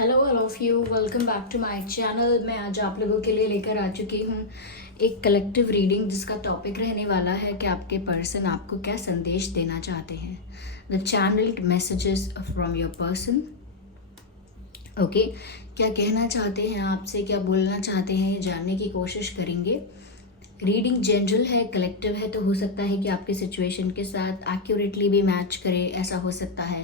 Hello all of you, welcome back to my channel. मैं आज आप लोगों के लिए लेकर आ चुकी हूँ एक कलेक्टिव रीडिंग जिसका टॉपिक रहने वाला है कि आपके पर्सन आपको क्या संदेश देना चाहते हैं। The channelled messages from your person. Okay, क्या कहना चाहते हैं आपसे, क्या बोलना चाहते हैं, ये जानने की कोशिश करेंगे। रीडिंग जनरल है, कलेक्टिव है, तो हो सकता है कि आपके सिचुएशन के साथ एक्यूरेटली भी मैच करे, ऐसा हो सकता है।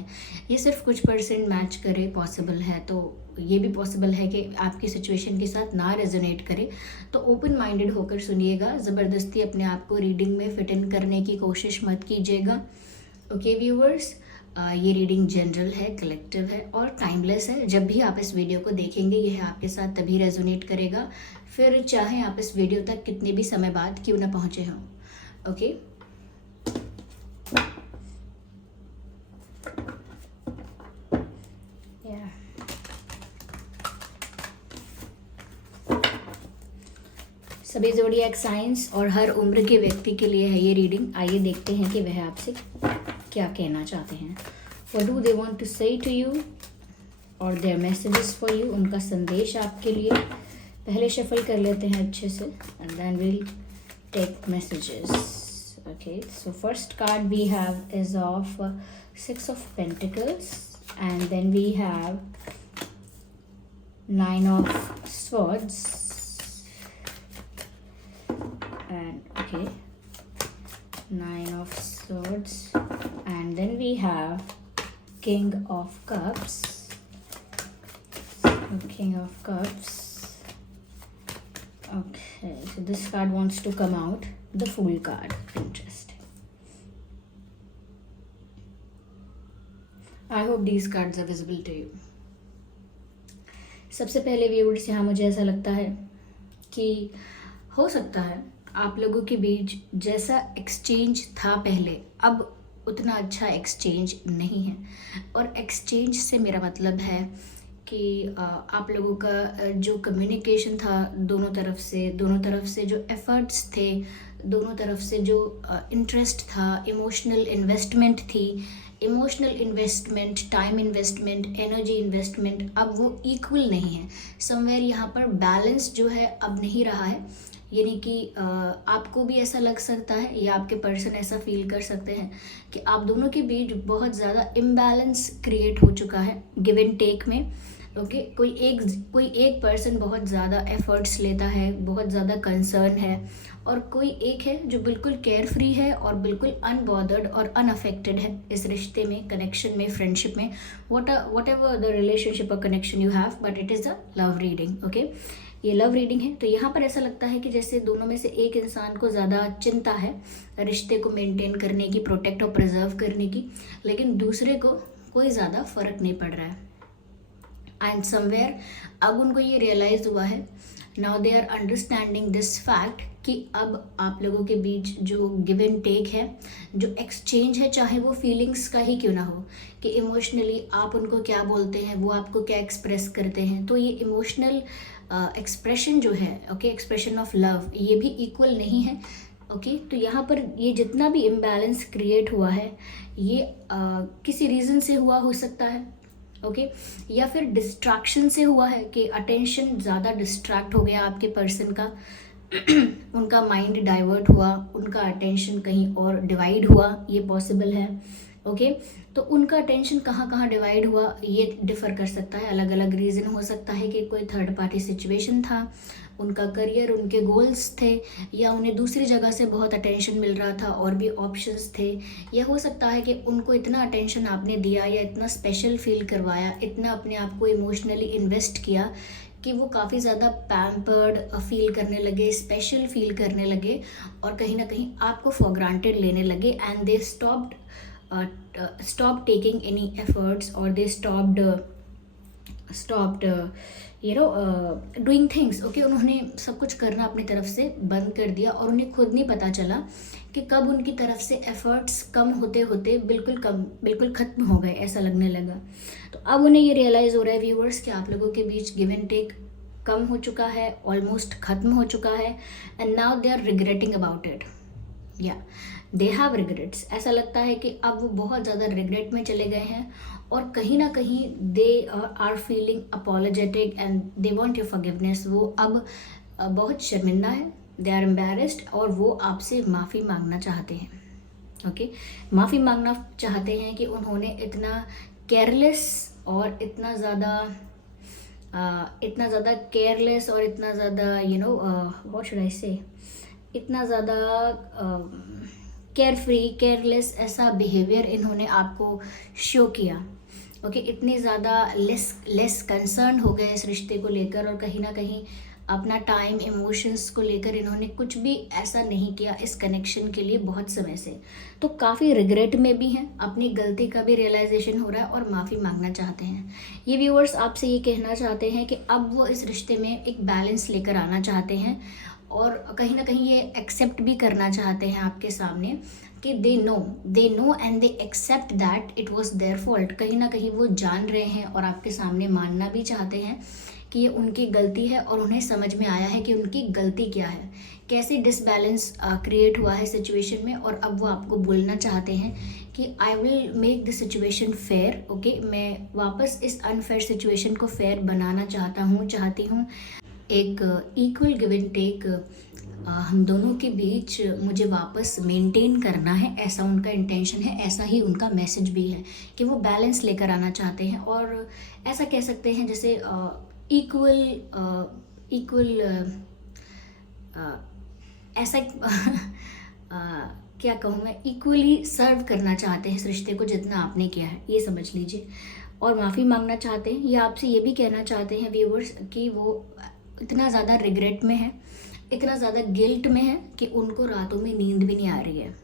ये सिर्फ कुछ परसेंट मैच करे, पॉसिबल है। तो ये भी पॉसिबल है कि आपकी सिचुएशन के साथ ना रेजोनेट करे। तो ओपन माइंडेड होकर सुनिएगा, ज़बरदस्ती अपने आप को रीडिंग में फिट इन करने की कोशिश मत कीजिएगा। ओके व्यूअर्स, ये रीडिंग जनरल है, कलेक्टिव है और टाइमलेस है। जब भी आप इस वीडियो को देखेंगे यह आपके साथ तभी रेजोनेट करेगा, फिर चाहे आप इस वीडियो तक कितने भी समय बाद क्यों ना पहुंचे हों। ओके, सभी ज़ोडिएक साइंस और हर उम्र के व्यक्ति के लिए है ये रीडिंग। आइए देखते हैं कि वह आपसे क्या कहना चाहते हैं। What do they want to say to you और their messages for you, उनका संदेश आपके लिए। पहले शफल कर लेते हैं अच्छे से and then we'll take messages. Okay, so first card we have is of Six of Pentacles and then we have Nine of Swords and okay, Nine of Swords and then we have King of Cups. King of Cups. Okay, so this card wants to come out, the Fool card. Interesting. I hope these cards are visible to you. सबसे पहले viewers, यहाँ मुझे ऐसा लगता है कि हो सकता है आप लोगों के बीच जैसा एक्सचेंज था पहले, अब उतना अच्छा एक्सचेंज नहीं है। और एक्सचेंज से मेरा मतलब है कि आप लोगों का जो कम्युनिकेशन था दोनों तरफ से जो एफर्ट्स थे, दोनों तरफ से जो इंटरेस्ट था, इमोशनल इन्वेस्टमेंट थी, emotional investment, time investment, energy investment, अब वो इक्वल नहीं है। समवेयर यहाँ पर बैलेंस जो है अब नहीं रहा है। यानी कि आपको भी ऐसा लग सकता है या आपके पर्सन ऐसा फील कर सकते हैं कि आप दोनों के बीच बहुत ज़्यादा इम्बैलेंस क्रिएट हो चुका है गिव एंड टेक में। ओके, कोई एक पर्सन बहुत ज़्यादा एफर्ट्स लेता है, बहुत ज़्यादा कंसर्न है, और कोई एक है जो बिल्कुल केयर फ्री है और बिल्कुल अनबॉदर्ड और अनअफेक्टेड है इस रिश्ते में, कनेक्शन में, फ्रेंडशिप में, वट एवर द रिलेशनशिप और connection you have, but it is a love reading. Okay, ये लव रीडिंग है। तो यहाँ पर ऐसा लगता है कि जैसे दोनों में से एक इंसान को ज़्यादा चिंता है रिश्ते को मेंटेन करने की, प्रोटेक्ट और प्रिजर्व करने की, लेकिन दूसरे को कोई ज़्यादा फर्क नहीं पड़ रहा है। एंड समवेयर अब उनको ये रियलाइज हुआ है, now they are understanding this fact कि अब आप लोगों के बीच जो गिव एंड टेक है, जो एक्सचेंज है, चाहे वो फीलिंग्स का ही क्यों ना हो, कि इमोशनली आप उनको क्या बोलते हैं, वो आपको क्या एक्सप्रेस करते हैं, तो ये इमोशनल एक्सप्रेशन जो है, ओके, एक्सप्रेशन ऑफ लव, ये भी इक्वल नहीं है। ओके, तो यहाँ पर ये जितना भी इम्बैलेंस क्रिएट हुआ है ये किसी रीज़न से हुआ हो सकता है। ओके, या फिर डिस्ट्रैक्शन से हुआ है कि अटेंशन ज़्यादा डिस्ट्रैक्ट हो गया आपके पर्सन का उनका माइंड डाइवर्ट हुआ, उनका अटेंशन कहीं और डिवाइड हुआ, ये पॉसिबल है। ओके, तो उनका अटेंशन कहाँ कहाँ डिवाइड हुआ ये डिफ़र कर सकता है, अलग अलग रीज़न हो सकता है कि कोई थर्ड पार्टी सिचुएशन था, उनका करियर, उनके गोल्स थे, या उन्हें दूसरी जगह से बहुत अटेंशन मिल रहा था और भी ऑप्शंस थे, या हो सकता है कि उनको इतना अटेंशन आपने दिया या इतना स्पेशल फील करवाया, इतना अपने आप को इमोशनली इन्वेस्ट किया कि वो काफ़ी ज़्यादा पैम्पर्ड फील करने लगे, स्पेशल फील करने लगे, और कहीं ना कहीं आपको फॉर ग्रांटेड लेने लगे। And they stopped taking any efforts or they stopped doing things. Okay, उन्होंने सब कुछ करना अपनी तरफ से बंद कर दिया और उन्हें खुद नहीं पता चला कि कब उनकी तरफ से एफर्ट्स कम होते होते बिल्कुल ख़त्म हो गए, ऐसा लगने लगा। तो अब उन्हें ये रियलाइज़ हो रहा है व्यूअर्स कि आप लोगों के बीच गिव एंड टेक कम हो चुका है, ऑलमोस्ट ख़त्म हो चुका है, and now they are regretting about it. या दे हैव रिग्रेट्स, ऐसा लगता है कि अब वो बहुत ज़्यादा रिग्रेट में चले गए हैं और कहीं ना कहीं they are feeling apologetic and they want your forgiveness. वो अब बहुत शर्मिंदा है, दे आर एम्बेरस्ड और वो आपसे माफ़ी मांगना चाहते हैं। ओके, माफ़ी मांगना चाहते हैं कि उन्होंने इतना केयरलेस और इतना ज़्यादा केयरलेस और इतना ज़्यादा व्हाट शुड आई से, इतना ज़्यादा केयर फ्री केयरलेस ऐसा बिहेवियर इन्होंने आपको शो किया। ओके, इतने ज़्यादा लेस कंसर्न हो गए इस रिश्ते को लेकर और कहीं ना कहीं अपना टाइम इमोशंस को लेकर इन्होंने कुछ भी ऐसा नहीं किया इस कनेक्शन के लिए बहुत समय से। तो काफ़ी रिग्रेट में भी हैं, अपनी गलती का भी रियलाइजेशन हो रहा है और माफ़ी मांगना चाहते हैं। ये व्यूअर्स आपसे ये कहना चाहते हैं कि अब वो इस रिश्ते में एक बैलेंस लेकर आना चाहते हैं और कहीं ना कहीं ये एक्सेप्ट भी करना चाहते हैं आपके सामने कि they know and they accept that it was their fault. कहीं ना कहीं वो जान रहे हैं और आपके सामने मानना भी चाहते हैं कि ये उनकी गलती है और उन्हें समझ में आया है कि उनकी गलती क्या है, कैसे डिसबैलेंस क्रिएट हुआ है सिचुएशन में। और अब वो आपको बोलना चाहते हैं कि I will make the situation fair. Okay, मैं वापस इस अनफेयर सिचुएशन को फेयर बनाना चाहती हूँ। एक इक्वल गिव एंड टेक हम दोनों के बीच मुझे वापस मेंटेन करना है, ऐसा उनका इंटेंशन है, ऐसा ही उनका मैसेज भी है कि वो बैलेंस लेकर आना चाहते हैं। और ऐसा कह सकते हैं जैसे इक्वल ऐसा क्या कहूँ मैं, इक्वली सर्व करना चाहते हैं इस रिश्ते को जितना आपने किया है, ये समझ लीजिए। और माफ़ी मांगना चाहते हैं या आपसे ये भी कहना चाहते हैं व्यूवर्स कि वो इतना ज़्यादा रिग्रेट में है, इतना ज़्यादा गिल्ट में है कि उनको रातों में नींद भी नहीं आ रही है।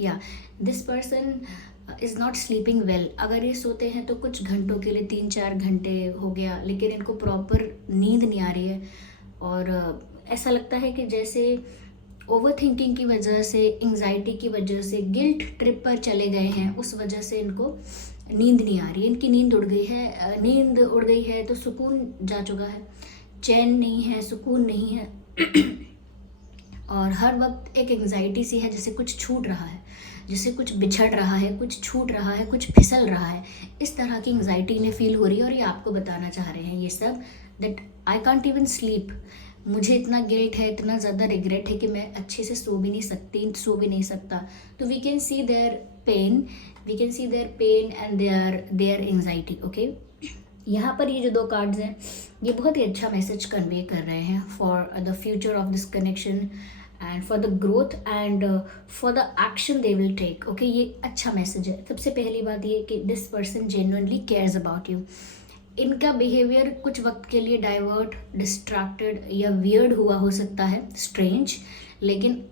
या this person is not sleeping well. अगर ये सोते हैं तो कुछ घंटों के लिए, 3-4 घंटे हो गया, लेकिन इनको प्रॉपर नींद नहीं आ रही है। और ऐसा लगता है कि जैसे ओवर थिंकिंग की वजह से, एंग्जाइटी की वजह से, गिल्ट ट्रिप पर चले गए हैं, उस वजह से इनको नींद नहीं आ रही है। इनकी नींद उड़ गई है, नींद उड़ गई है तो सुकून जा चुका है, चैन नहीं है, सुकून नहीं है। और हर वक्त एक एंग्जाइटी सी है, जैसे कुछ छूट रहा है, जैसे कुछ बिछड़ रहा है, कुछ छूट रहा है, कुछ फिसल रहा है। इस तरह की एंग्जाइटी इन्हें फील हो रही है और ये आपको बताना चाह रहे हैं ये सब, that I can't even sleep. मुझे इतना गिल्ट है, इतना ज़्यादा रिग्रेट है कि मैं अच्छे से सो भी नहीं सकता। तो we can see their pain and their anxiety. Okay, यहाँ पर ये जो 2 कार्ड्स हैं ये बहुत ही अच्छा मैसेज कन्वे कर रहे हैं for the future of this connection and for the growth and for the action they will take. Okay, ये अच्छा मैसेज है। सबसे पहली बात ये कि this person genuinely cares about you. इनका बिहेवियर कुछ वक्त के लिए डाइवर्ट, डिस्ट्रैक्टेड या वियर्ड हुआ हो सकता है, स्ट्रेंज, लेकिन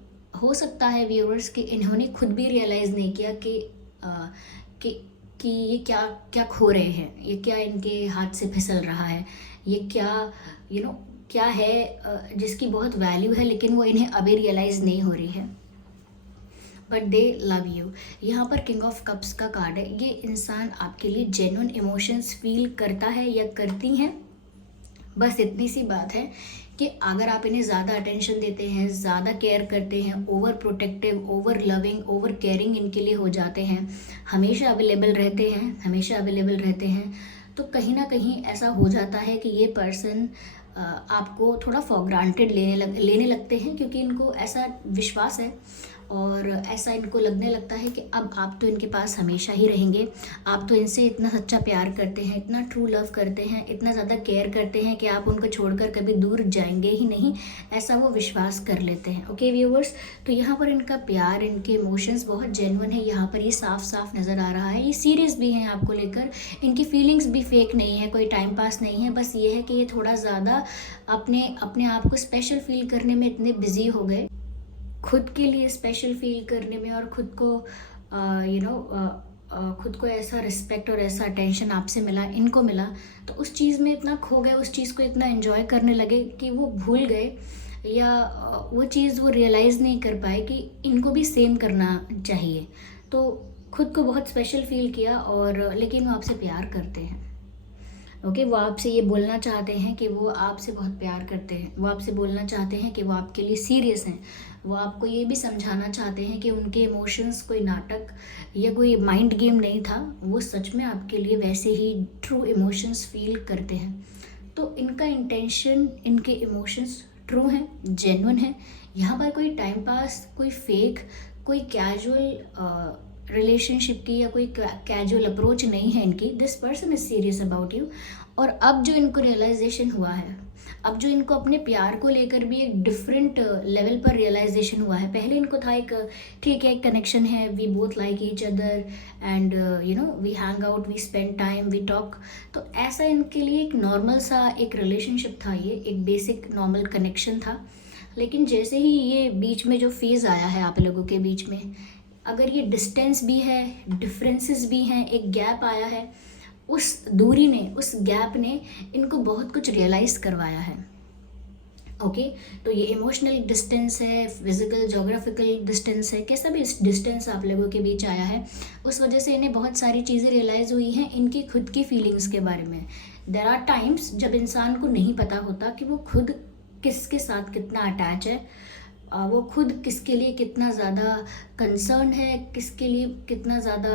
हो सकता है व्यूअर्स कि इन्होंने खुद भी रियलाइज़ नहीं किया कि ये क्या खो रहे हैं, ये क्या इनके हाथ से फिसल रहा है, ये क्या क्या है जिसकी बहुत वैल्यू है लेकिन वो इन्हें अभी रियलाइज़ नहीं हो रही है। But they love you. यहाँ पर किंग ऑफ कप्स का कार्ड है। ये इंसान आपके लिए जेन्युइन इमोशंस फील करता है या करती हैं। बस इतनी सी बात है कि अगर आप इन्हें ज़्यादा अटेंशन देते हैं, ज़्यादा केयर करते हैं, over protective, over loving, over caring इनके लिए हो जाते हैं, हमेशा अवेलेबल रहते हैं, तो कहीं ना कहीं ऐसा हो जाता है कि ये पर्सन आपको थोड़ा फॉर ग्रांटेड लेने लगते हैं, क्योंकि इनको ऐसा विश्वास है और ऐसा इनको लगने लगता है कि अब आप तो इनके पास हमेशा ही रहेंगे, आप तो इनसे इतना सच्चा प्यार करते हैं, इतना ट्रू लव करते हैं, इतना ज़्यादा केयर करते हैं कि आप उनको छोड़कर कभी दूर जाएंगे ही नहीं, ऐसा वो विश्वास कर लेते हैं। ओके व्यूअर्स, तो यहाँ पर इनका प्यार, इनके इमोशंस बहुत जेन्युइन है, यहाँ पर ये साफ नज़र आ रहा है। ये सीरियस भी हैं आपको लेकर, इनकी फीलिंग्स भी फेक नहीं है, कोई टाइम पास नहीं है, बस ये है कि ये थोड़ा ज़्यादा अपने आप को स्पेशल फील करने में इतने बिजी हो गए, खुद के लिए स्पेशल फील करने में, और खुद को ऐसा रिस्पेक्ट और ऐसा अटेंशन आपसे मिला, इनको मिला, तो उस चीज़ में इतना खो गए, उस चीज़ को इतना एंजॉय करने लगे कि वो भूल गए या वो चीज़ वो रियलाइज़ नहीं कर पाए कि इनको भी सेम करना चाहिए। तो खुद को बहुत स्पेशल फील किया, और लेकिन वो आपसे प्यार करते हैं। ओके, वो आपसे ये बोलना चाहते हैं कि वो आपसे बहुत प्यार करते हैं, वो आपसे बोलना चाहते हैं कि वो आपके लिए सीरियस हैं, वो आपको ये भी समझाना चाहते हैं कि उनके इमोशंस कोई नाटक या कोई माइंड गेम नहीं था, वो सच में आपके लिए वैसे ही ट्रू इमोशंस फील करते हैं। तो इनका इंटेंशन, इनके इमोशंस ट्रू हैं, जेन्युइन हैं। यहाँ पर कोई टाइम पास, कोई फेक, कोई कैजुअल रिलेशनशिप की या कोई कैजुअल अप्रोच नहीं है इनकी। This person is serious about you. और अब जो इनको रियलाइजेशन हुआ है, अब जो इनको अपने प्यार को लेकर भी एक डिफरेंट लेवल पर रियलाइजेशन हुआ है। पहले इनको था एक ठीक है, एक कनेक्शन है, we both like each other and we hang out, we spend time, we talk. तो ऐसा इनके लिए एक नॉर्मल सा एक रिलेशनशिप था, ये एक बेसिक नॉर्मल कनेक्शन था। लेकिन जैसे ही ये बीच में जो फेज़ आया है आप लोगों के बीच में, अगर ये डिस्टेंस भी है, डिफरेंसेस भी हैं, एक गैप आया है, उस दूरी ने, उस गैप ने इनको बहुत कुछ रियलाइज़ करवाया है। ओके, तो ये इमोशनल डिस्टेंस है, फिजिकल जोग्राफिकल डिस्टेंस है, कैसा भी डिस्टेंस आप लोगों के बीच आया है, उस वजह से इन्हें बहुत सारी चीज़ें रियलाइज़ हुई हैं इनकी खुद की फीलिंग्स के बारे में। देर आर टाइम्स जब इंसान को नहीं पता होता कि वो खुद किसके साथ कितना अटैच है, वो खुद किसके लिए कितना ज़्यादा कंसर्न है, किसके लिए कितना ज़्यादा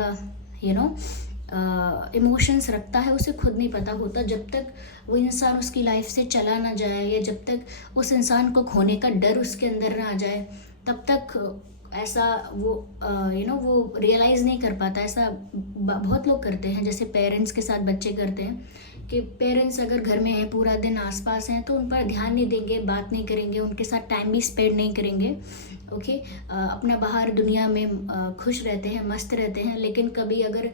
इमोशंस रखता है, उसे खुद नहीं पता होता। जब तक वो इंसान उसकी लाइफ से चला ना जाए या जब तक उस इंसान को खोने का डर उसके अंदर ना आ जाए, तब तक ऐसा वो वो रियलाइज़ नहीं कर पाता। ऐसा बहुत लोग करते हैं, जैसे पेरेंट्स के साथ बच्चे करते हैं कि पेरेंट्स अगर घर में हैं, पूरा दिन आसपास हैं, तो उन पर ध्यान नहीं देंगे, बात नहीं करेंगे, उनके साथ टाइम भी स्पेंड नहीं करेंगे। ओके, अपना बाहर दुनिया में खुश रहते हैं, मस्त रहते हैं। लेकिन कभी अगर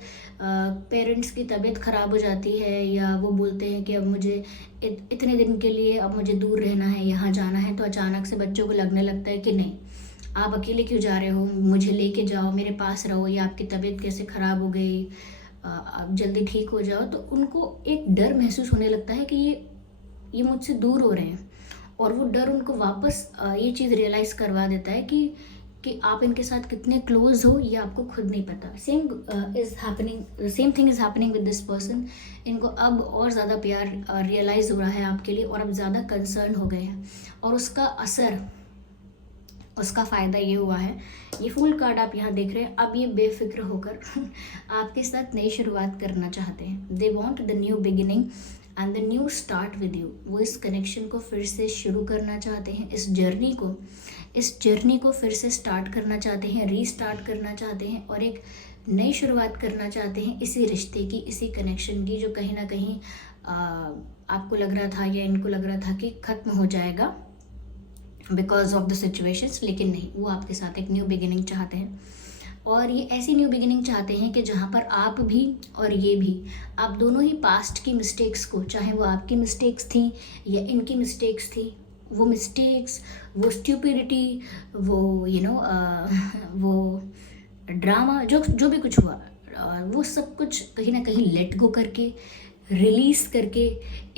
पेरेंट्स की तबीयत ख़राब हो जाती है या वो बोलते हैं कि अब मुझे इतने दिन के लिए अब मुझे दूर रहना है, यहाँ जाना है, तो अचानक से बच्चों को लगने लगता है कि नहीं, आप अकेले क्यों जा रहे हो, मुझे लेके जाओ, मेरे पास रहो, या आपकी तबीयत कैसे ख़राब हो गई, आप जल्दी ठीक हो जाओ। तो उनको एक डर महसूस होने लगता है कि ये मुझसे दूर हो रहे हैं, और वो डर उनको वापस ये चीज़ रियलाइज़ करवा देता है कि आप इनके साथ कितने क्लोज हो, ये आपको खुद नहीं पता। Same thing is happening with this person. इनको अब और ज़्यादा प्यार रियलाइज़ हो रहा है आपके लिए, और अब ज़्यादा कंसर्न हो गए हैं, और उसका असर, उसका फ़ायदा ये हुआ है, ये फूल कार्ड आप यहाँ देख रहे हैं, अब ये बेफिक्र होकर आपके साथ नई शुरुआत करना चाहते हैं। They want the new beginning and the new start with you. वो इस कनेक्शन को फिर से शुरू करना चाहते हैं, इस जर्नी को फिर से स्टार्ट करना चाहते हैं, रीस्टार्ट करना चाहते हैं, और एक नई शुरुआत करना चाहते हैं इसी रिश्ते की, इसी कनेक्शन की, जो कहीं ना कहीं आपको लग रहा था या इनको लग रहा था कि ख़त्म हो जाएगा बिकॉज ऑफ द सिचुएशंस। लेकिन नहीं, वो आपके साथ एक न्यू बिगिनिंग चाहते हैं, और ये ऐसी न्यू बिगिनिंग चाहते हैं कि जहाँ पर आप भी और ये भी, आप दोनों ही पास्ट की मिस्टेक्स को, चाहे वो आपकी मिस्टेक्स थी या इनकी मिस्टेक्स थी, वो मिस्टेक्स, वो स्ट्यूपिडिटी, वो वो ड्रामा, जो भी कुछ हुआ, वो सब कुछ कहीं ना कहीं लेट गो करके, रिलीज़ करके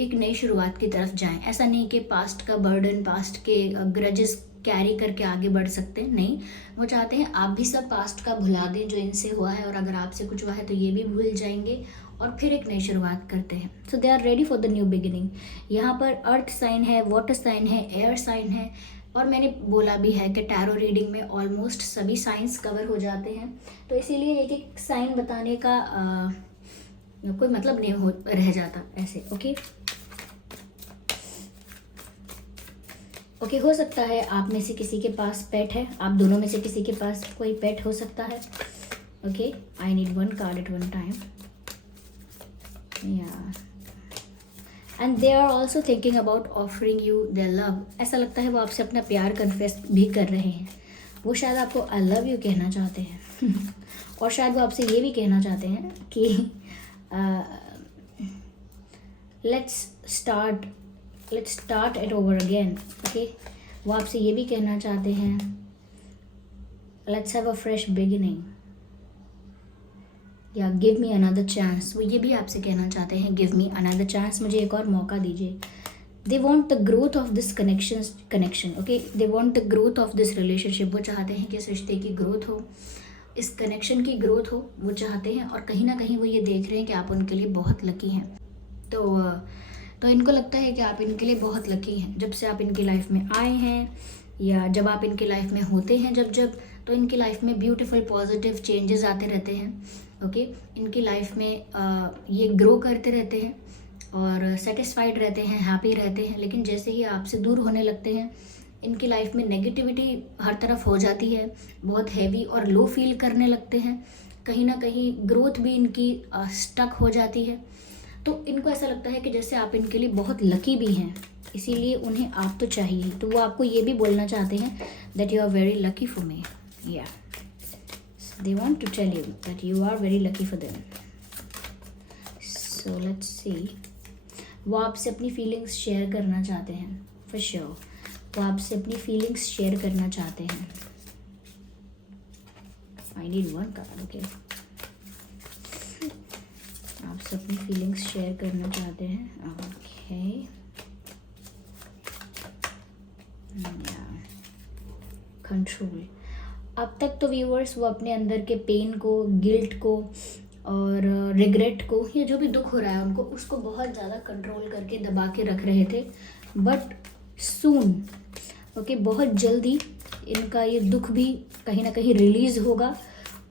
एक नई शुरुआत की तरफ जाएं। ऐसा नहीं कि पास्ट का बर्डन, पास्ट के ग्रजेस कैरी करके आगे बढ़ सकते हैं, नहीं। वो चाहते हैं आप भी सब पास्ट का भुला दें जो इनसे हुआ है, और अगर आपसे कुछ हुआ है तो ये भी भूल जाएंगे और फिर एक नई शुरुआत करते हैं। So they are ready for the new beginning. यहाँ पर अर्थ साइन है, वाटर साइन है, एयर साइन है, और मैंने बोला भी है कि टैरो रीडिंग में ऑलमोस्ट सभी साइंस कवर हो जाते हैं, तो इसीलिए एक एक साइन बताने का कोई मतलब नहीं रह जाता ऐसे। ओके, हो सकता है आप में से किसी के पास पेट है, आप दोनों में से किसी के पास कोई पेट हो सकता है। Okay, I need one card at one time. Yeah and they are also thinking about offering you their love. ऐसा लगता है वो आपसे अपना प्यार कन्फेस भी कर रहे हैं। वो शायद आपको आई लव यू कहना चाहते हैं और शायद वो आपसे ये भी कहना चाहते हैं कि let's start it over again. Okay, वो आपसे ये भी कहना चाहते हैं let's have a fresh beginning, या गिव मी अनदर चांस। वो ये भी आपसे कहना चाहते हैं गिव मी अनदर चांस, मुझे एक और मौका दीजिए। They want the growth of this connection. Okay, they want the growth of this relationship. वो चाहते हैं कि इस रिश्ते की ग्रोथ हो, इस कनेक्शन की ग्रोथ हो, वो चाहते हैं, और कहीं ना कहीं वो ये देख रहे हैं कि आप उनके लिए बहुत लकी हैं। तो इनको लगता है कि आप इनके लिए बहुत लकी हैं जब से आप इनकी लाइफ में आए हैं, या जब आप इनकी लाइफ में होते हैं जब तो इनकी लाइफ में ब्यूटीफुल पॉजिटिव चेंजेस आते रहते हैं। ओके, इनकी लाइफ में ये ग्रो करते रहते हैं और सेटिस्फाइड रहते हैं, हैप्पी रहते हैं। लेकिन जैसे ही आपसे दूर होने लगते हैं, इनकी लाइफ में नेगेटिविटी हर तरफ हो जाती है, बहुत हैवी और लो फील करने लगते हैं, कहीं ना कहीं ग्रोथ भी इनकी स्टक हो जाती है। तो इनको ऐसा लगता है कि जैसे आप इनके लिए बहुत लकी भी हैं, इसीलिए उन्हें आप तो चाहिए। तो वो आपको ये भी बोलना चाहते हैं that you are very lucky for me, या they want to tell you that you are very lucky for them. So let's see, वो आपसे अपनी फीलिंग्स शेयर करना चाहते हैं फॉर श्योर। वो आपसे अपनी फीलिंग्स शेयर करना चाहते हैं। आई नीड वन कार्ड, ओके। आपसे अपनी फीलिंग्स शेयर करना चाहते हैं, ओके। कंट्रोल। अब तक तो व्यूअर्स वो अपने अंदर के पेन को, गिल्ट को और रिग्रेट को, या जो भी दुख हो रहा है उनको, उसको बहुत ज़्यादा कंट्रोल करके दबा के रख रहे थे। बट सून, ओके, बहुत जल्दी इनका ये दुख भी कहीं ना कहीं रिलीज़ होगा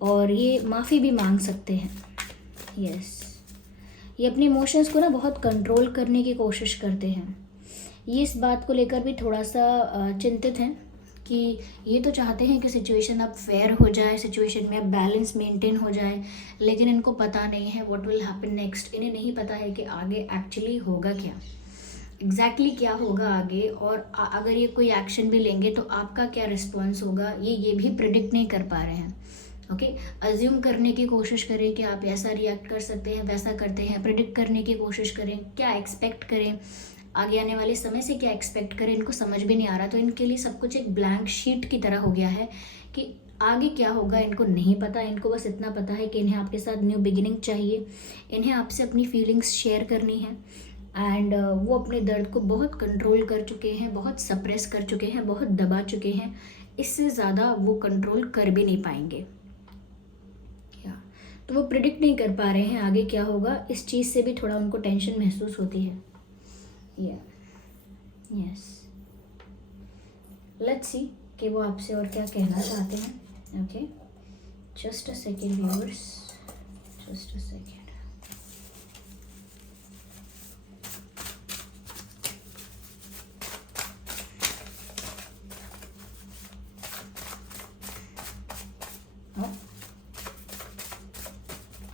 और ये माफ़ी भी मांग सकते हैं। यस, ये अपने इमोशंस को ना बहुत कंट्रोल करने की कोशिश करते हैं। ये इस बात को लेकर भी थोड़ा सा चिंतित हैं कि ये तो चाहते हैं कि सिचुएशन अब फेयर हो जाए, सिचुएशन में अब बैलेंस मेंटेन हो जाए, लेकिन इनको पता नहीं है व्हाट विल हैपन नेक्स्ट। इन्हें नहीं पता है कि आगे एक्चुअली होगा क्या, एग्जैक्टली क्या होगा आगे, और अगर ये कोई एक्शन भी लेंगे तो आपका क्या रिस्पॉन्स होगा, ये भी प्रिडिक्ट नहीं कर पा रहे हैं। ओके, अज्यूम करने की कोशिश करें कि आप ऐसा रिएक्ट कर सकते हैं, वैसा करते हैं, प्रिडिक्ट करने की कोशिश करें, क्या एक्सपेक्ट करें, आगे आने वाले समय से क्या एक्सपेक्ट करें, इनको समझ भी नहीं आ रहा। तो इनके लिए सब कुछ एक ब्लैंक शीट की तरह हो गया है कि आगे क्या होगा इनको नहीं पता। इनको बस इतना पता है कि इन्हें आपके साथ न्यू बिगिनिंग चाहिए, इन्हें आपसे अपनी फीलिंग्स शेयर करनी है। एंड वो अपने दर्द को बहुत कंट्रोल कर चुके हैं, बहुत सप्रेस कर चुके हैं, बहुत दबा चुके हैं। इससे ज़्यादा वो कंट्रोल कर भी नहीं पाएंगे। तो वो प्रिडिक्ट नहीं कर पा रहे हैं आगे क्या होगा, इस चीज़ से भी थोड़ा उनको टेंशन महसूस होती है। यस, लेट्स सी कि वो आपसे और क्या कहना चाहते हैं। Okay, just a second viewers, just a second.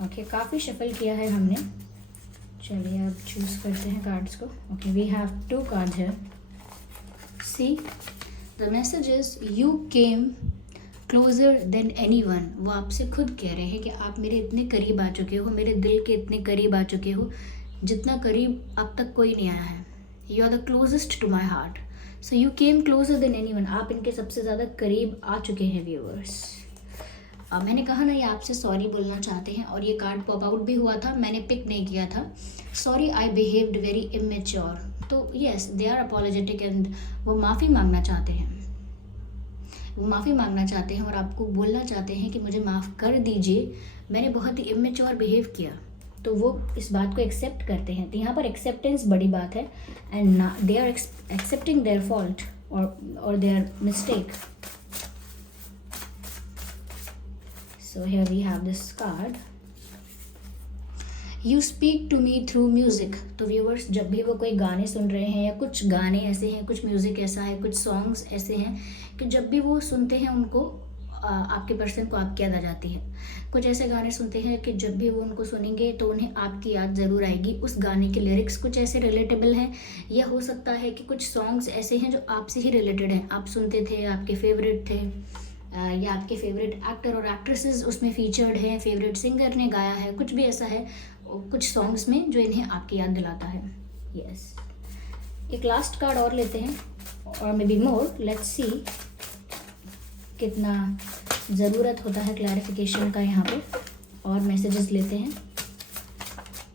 Okay, काफ़ी शफल किया है हमने। चलिए अब चूज़ करते हैं कार्ड्स को। ओके, वी हैव 2 कार्ड्स है। See the message is you came closer than anyone. वो आपसे खुद कह रहे हैं कि आप मेरे इतने करीब आ चुके हो, मेरे दिल के इतने करीब आ चुके हो जितना करीब अब तक कोई नहीं आया है। You are the closest to my heart, so you came closer than anyone. आप इनके सबसे ज़्यादा करीब आ चुके हैं व्यूअर्स। मैंने कहा ना, ये आपसे सॉरी बोलना चाहते हैं, और ये कार्ड पॉप आउट भी हुआ था, मैंने पिक नहीं किया था। Sorry I behaved very immature. तो yes, they are apologetic and वो माफ़ी मांगना चाहते हैं। वो माफ़ी मांगना चाहते हैं और आपको बोलना चाहते हैं कि मुझे माफ़ कर दीजिए, मैंने बहुत ही इमेच्योर बिहेव किया। तो वो इस बात को एक्सेप्ट करते हैं। तो यहाँ पर एक्सेप्टेंस बड़ी बात है, and they are accepting their fault और their mistake. So here we have this card. You speak to me through music. तो व्यूअर्स, जब भी वो कोई गाने सुन रहे हैं, या कुछ गाने ऐसे हैं, कुछ म्यूज़िक ऐसा है, कुछ सॉन्ग्स ऐसे हैं कि जब भी वो सुनते हैं उनको आपके पर्सन को आपकी याद आ जाती है। कुछ ऐसे गाने सुनते हैं कि जब भी वो उनको सुनेंगे तो उन्हें आपकी याद ज़रूर आएगी। उस गाने के लिरिक्स कुछ ऐसे रिलेटेबल हैं, या हो सकता है कि कुछ सॉन्ग्स ऐसे हैं जो आपसे ही रिलेटेड हैं, आप सुनते थे, आपके फेवरेट थे, या आपके फेवरेट एक्टर और एक्ट्रेसेस उसमें फीचर्ड हैं, फेवरेट सिंगर ने गाया है, कुछ भी ऐसा है कुछ सॉन्ग्स में जो इन्हें आपकी याद दिलाता है। यस, एक लास्ट कार्ड और लेते हैं, और may be more, let's see कितना ज़रूरत होता है क्लैरिफिकेशन का यहाँ पे, और मैसेजेस लेते हैं।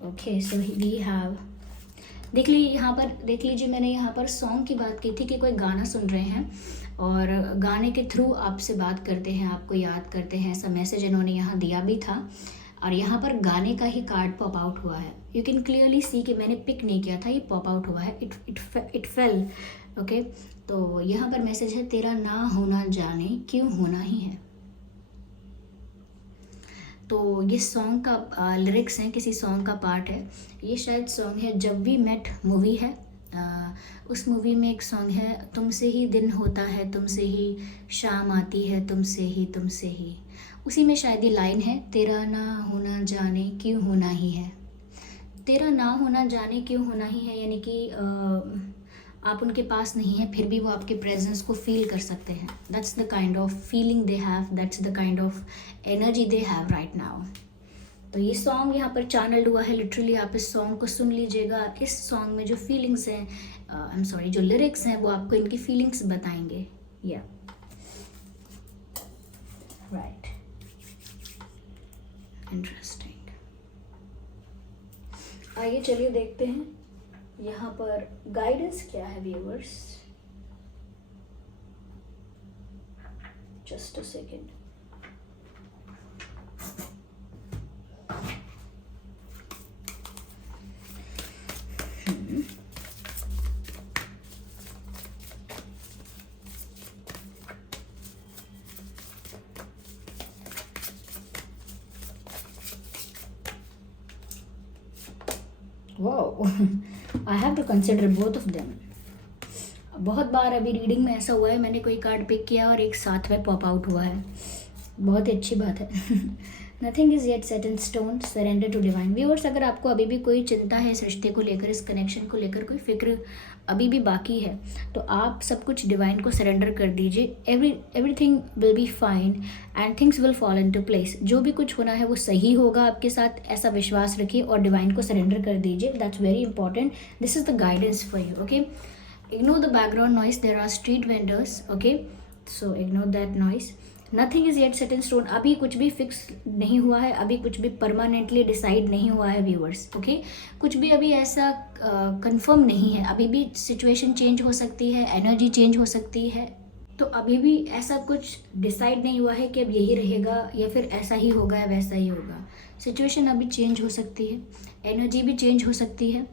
ओके, सो वी हैव, देख लीजिए मैंने यहाँ पर सॉन्ग की बात की थी कि कोई गाना सुन रहे हैं और गाने के थ्रू आपसे बात करते हैं, आपको याद करते हैं, ऐसा मैसेज इन्होंने यहाँ दिया भी था। और यहाँ पर गाने का ही कार्ड पॉप आउट हुआ है। यू कैन क्लियरली सी कि मैंने पिक नहीं किया था, ये पॉप आउट हुआ है, इट फेल। ओके, तो यहाँ पर मैसेज है तेरा ना होना जाने क्यों होना ही है। तो ये सॉन्ग का लिरिक्स हैं, किसी सॉन्ग का पार्ट है। ये शायद सॉन्ग है जब वी मेट मूवी है, उस मूवी में एक सॉन्ग है, तुमसे ही दिन होता है, तुमसे ही शाम आती है, तुमसे ही, उसी में शायद ये लाइन है, तेरा ना होना जाने क्यों होना ही है। तेरा ना होना जाने क्यों होना ही है, यानी कि आप उनके पास नहीं हैं फिर भी वो आपके प्रेजेंस को फील कर सकते हैं। That's the kind of feeling they have, that's the kind of energy they have right now. तो ये सॉन्ग यहाँ पर चैनल्ड हुआ है लिटरली। आप इस सॉन्ग को सुन लीजिएगा। इस सॉन्ग में जो फीलिंग्स हैं, आई एम सॉरी, जो लिरिक्स हैं वो आपको इनकी फीलिंग्स बताएंगे। या राइट, इंटरेस्टिंग। आइए चलिए देखते हैं यहाँ पर गाइडेंस क्या है viewers. Just a second. Wow, I have to consider both of them. बहुत बार अभी रीडिंग में ऐसा हुआ है, मैंने कोई कार्ड पिक किया और एक साथ में पॉप आउट हुआ है। बहुत ही अच्छी बात है। Nothing is yet set in stone, surrender to divine. Viewers, अगर आपको अभी भी कोई चिंता है इस रिश्ते को लेकर, इस कनेक्शन को लेकर, कोई फिक्र अभी भी बाकी है, तो आप सब कुछ डिवाइन को सरेंडर कर दीजिए। Everything will be fine and things will fall in to place. जो भी कुछ होना है वो सही होगा आपके साथ, ऐसा विश्वास रखिए और डिवाइन को सरेंडर कर दीजिए। That's very important. This is the guidance for you. Okay, ignore the background noise, there are street vendors. Okay, so ignore that noise. Nothing is yet set in stone. अभी कुछ भी fix नहीं हुआ है, अभी कुछ भी परमानेंटली डिसाइड नहीं हुआ है व्यूअर्स। ओके, कुछ भी अभी ऐसा कंफर्म नहीं है। अभी भी सिचुएशन चेंज हो सकती है, एनर्जी चेंज हो सकती है। तो अभी भी ऐसा कुछ डिसाइड नहीं हुआ है कि अब यही रहेगा या फिर ऐसा ही होगा या वैसा ही होगा। सिचुएशन अभी चेंज हो सकती है, एनर्जी भी चेंज हो सकती है,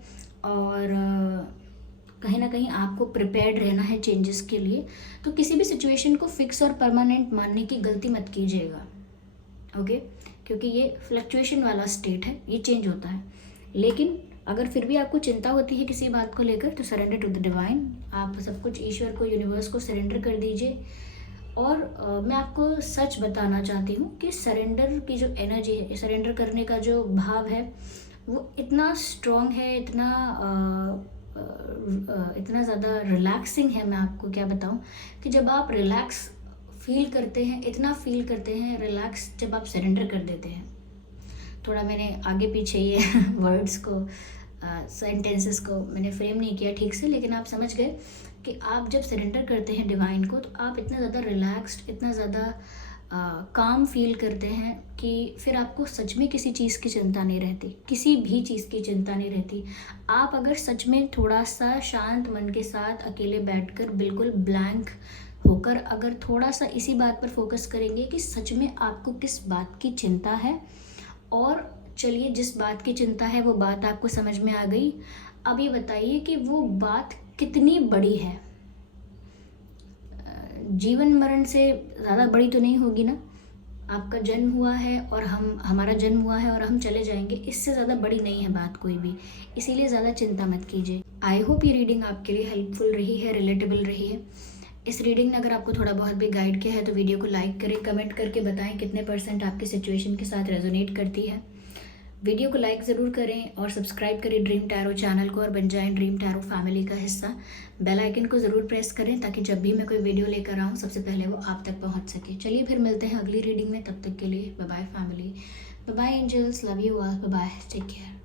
और कहीं ना कहीं आपको प्रिपेयर्ड रहना है चेंजेस के लिए। तो किसी भी सिचुएशन को फिक्स और परमानेंट मानने की गलती मत कीजिएगा। ओके, क्योंकि ये फ्लक्चुएशन वाला स्टेट है, ये चेंज होता है। लेकिन अगर फिर भी आपको चिंता होती है किसी बात को लेकर, तो सरेंडर टू द डिवाइन। आप सब कुछ ईश्वर को, यूनिवर्स को सरेंडर कर दीजिए। और मैं आपको सच बताना चाहती हूँ कि सरेंडर की जो एनर्जी है, सरेंडर करने का जो भाव है, वो इतना स्ट्रॉन्ग है, इतना ज़्यादा रिलैक्सिंग है। मैं आपको क्या बताऊं कि जब आप रिलैक्स फील करते हैं, इतना फील करते हैं रिलैक्स, जब आप सरेंडर कर देते हैं। थोड़ा मैंने आगे पीछे ये वर्ड्स को, सेंटेंसेस को मैंने फ्रेम नहीं किया ठीक से, लेकिन आप समझ गए कि आप जब सरेंडर करते हैं डिवाइन को, तो आप इतना ज़्यादा रिलैक्स्ड, इतना ज़्यादा काम फील करते हैं कि फिर आपको सच में किसी चीज़ की चिंता नहीं रहती, किसी भी चीज़ की चिंता नहीं रहती। आप अगर सच में थोड़ा सा शांत मन के साथ अकेले बैठकर, बिल्कुल ब्लैंक होकर, अगर थोड़ा सा इसी बात पर फोकस करेंगे कि सच में आपको किस बात की चिंता है, और चलिए जिस बात की चिंता है वो बात आपको समझ में आ गई, अब ये बताइए कि वो बात कितनी बड़ी है। जीवन मरण से ज़्यादा बड़ी तो नहीं होगी ना। आपका जन्म हुआ है और हमारा जन्म हुआ है और हम चले जाएंगे, इससे ज़्यादा बड़ी नहीं है बात कोई भी। इसीलिए ज़्यादा चिंता मत कीजिए। आई होप ये रीडिंग आपके लिए हेल्पफुल रही है, रिलेटेबल रही है। इस रीडिंग ने अगर आपको थोड़ा बहुत भी गाइड किया है तो वीडियो को लाइक करें, कमेंट करके बताएं कितने % आपकी सिचुएशन के साथ रेजोनेट करती है। वीडियो को लाइक ज़रूर करें और सब्सक्राइब करें ड्रीम टैरो चैनल को और बन जाएं ड्रीम टैरो फैमिली का हिस्सा। बेल आइकन को ज़रूर प्रेस करें ताकि जब भी मैं कोई वीडियो लेकर आऊँ सबसे पहले वो आप तक पहुँच सके। चलिए फिर मिलते हैं अगली रीडिंग में, तब तक के लिए bye bye family, bye bye angels, love you all, bye bye, take care.